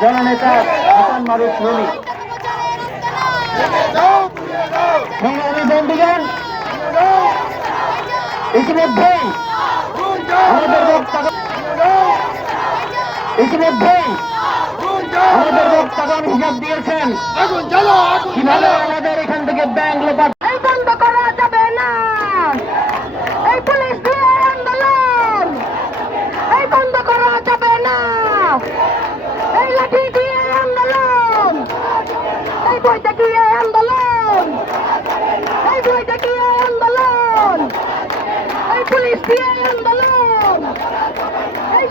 জননেতা হাসান মারুফ রনি সংগ্রামী বন্ধুগণ ইতিমধ্যেই আমাদের বক্তা ইতিমধ্যেই আমাদের বক্তাগণ হিসাব দিয়েছেন। কীভাবে এই লাঠি দিয়ে আন্দোলন এই বইটা দিয়ে আন্দোলন এই বইটা দিয়ে আন্দোলন এই পুলিশ দিয়ে আন্দোলন এই